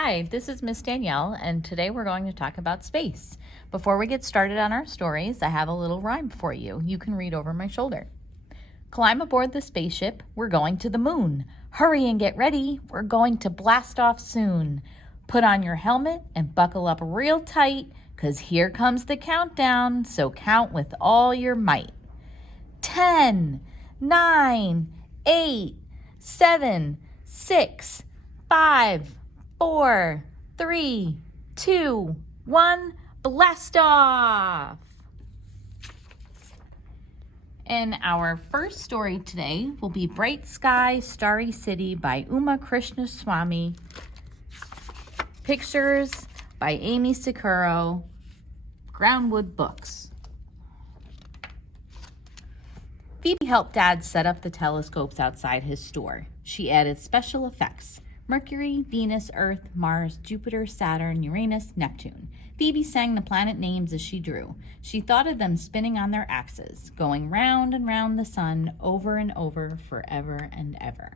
Hi, this is Miss Danielle, and today we're going to talk about space. Before we get started on our stories, I have a little rhyme for you. You can read over my shoulder. Climb aboard the spaceship, we're going to the moon. Hurry and get ready, we're going to blast off soon. Put on your helmet and buckle up real tight, 'cause here comes the countdown, so count with all your might. 10, 9, 8, 7, 6, 5, 4, 3, 2, 1, blast off! And our first story today will be Bright Sky, Starry City by Uma Krishnaswamy. Pictures by Amy Sakuro, Groundwood Books. Phoebe helped Dad set up the telescopes outside his store. She added special effects. Mercury, Venus, Earth, Mars, Jupiter, Saturn, Uranus, Neptune. Phoebe sang the planet names as she drew. She thought of them spinning on their axes, going round and round the sun, over and over, forever and ever.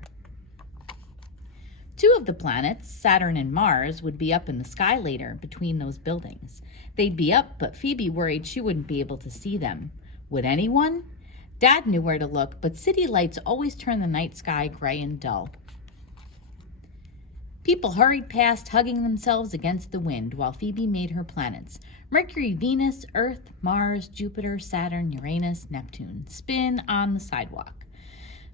Two of the planets, Saturn and Mars, would be up in the sky later, between those buildings. They'd be up, but Phoebe worried she wouldn't be able to see them. Would anyone? Dad knew where to look, but city lights always turn the night sky gray and dull. People hurried past, hugging themselves against the wind, while Phoebe made her planets. Mercury, Venus, Earth, Mars, Jupiter, Saturn, Uranus, Neptune. Spin on the sidewalk.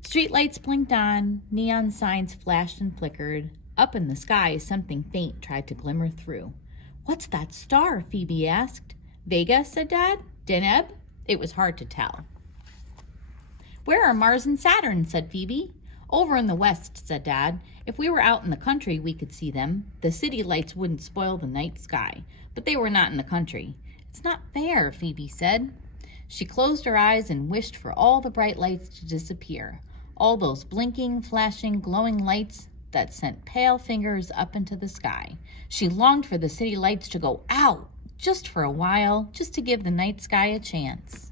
Streetlights blinked on, neon signs flashed and flickered. Up in the sky, something faint tried to glimmer through. "What's that star?" Phoebe asked. "Vega," said Dad. "Deneb?" It was hard to tell. "Where are Mars and Saturn?" said Phoebe. "Over in the west," said Dad. "If we were out in the country, we could see them. The city lights wouldn't spoil the night sky, but they were not in the country." "It's not fair," Phoebe said. She closed her eyes and wished for all the bright lights to disappear. All those blinking, flashing, glowing lights that sent pale fingers up into the sky. She longed for the city lights to go out, just for a while, just to give the night sky a chance.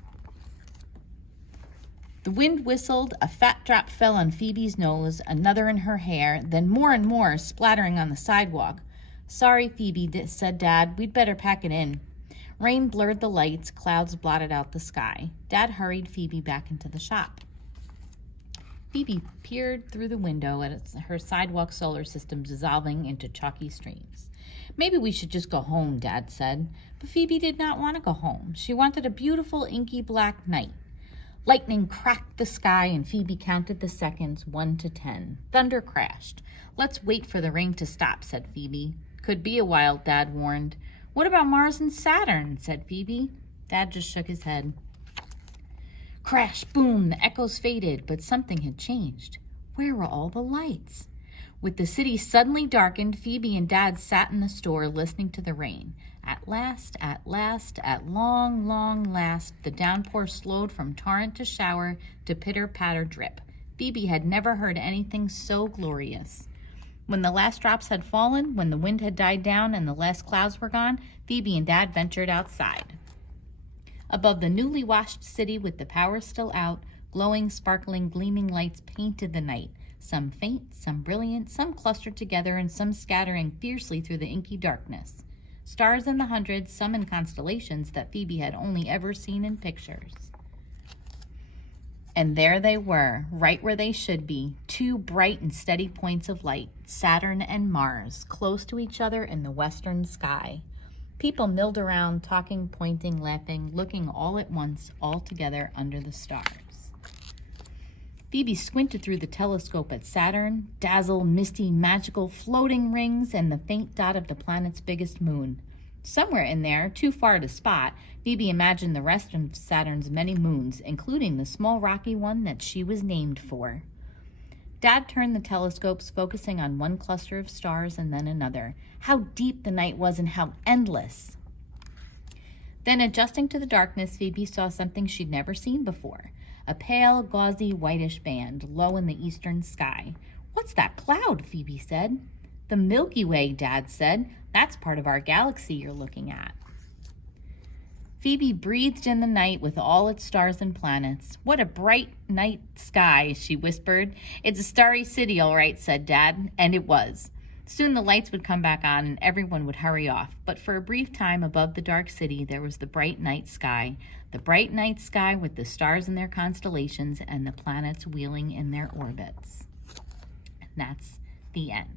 The wind whistled, a fat drop fell on Phoebe's nose, another in her hair, then more and more splattering on the sidewalk. "Sorry, Phoebe," said Dad. "We'd better pack it in." Rain blurred the lights, clouds blotted out the sky. Dad hurried Phoebe back into the shop. Phoebe peered through the window at her sidewalk solar system dissolving into chalky streams. "Maybe we should just go home," Dad said. But Phoebe did not want to go home. She wanted a beautiful inky black night. Lightning cracked the sky and Phoebe counted the seconds 1 to 10. Thunder crashed. "Let's wait for the rain to stop," said Phoebe. "Could be a while," Dad warned. "What about Mars and Saturn?" said Phoebe. Dad just shook his head. Crash, boom, the echoes faded, but something had changed. Where were all the lights? With the city suddenly darkened, Phoebe and Dad sat in the store listening to the rain. At last, at long, long last, the downpour slowed from torrent to shower to pitter-patter drip. Phoebe had never heard anything so glorious. When the last drops had fallen, when the wind had died down and the last clouds were gone, Phoebe and Dad ventured outside. Above the newly washed city with the power still out, glowing, sparkling, gleaming lights painted the night. Some faint, some brilliant, some clustered together, and some scattering fiercely through the inky darkness. Stars in the hundreds, some in constellations that Phoebe had only ever seen in pictures. And there they were, right where they should be, two bright and steady points of light, Saturn and Mars, close to each other in the western sky. People milled around, talking, pointing, laughing, looking all at once, all together under the stars. Phoebe squinted through the telescope at Saturn, dazzle, misty, magical, floating rings, and the faint dot of the planet's biggest moon. Somewhere in there, too far to spot, Phoebe imagined the rest of Saturn's many moons, including the small rocky one that she was named for. Dad turned the telescopes, focusing on one cluster of stars and then another. How deep the night was and how endless. Then, adjusting to the darkness, Phoebe saw something she'd never seen before. A pale, gauzy, whitish band, low in the eastern sky. "What's that cloud?" Phoebe said. "The Milky Way," Dad said. "That's part of our galaxy you're looking at." Phoebe breathed in the night with all its stars and planets. "What a bright night sky," she whispered. "It's a starry city, all right," said Dad, and it was. Soon the lights would come back on and everyone would hurry off. But for a brief time above the dark city, there was the bright night sky. The bright night sky with the stars in their constellations and the planets wheeling in their orbits. And that's the end.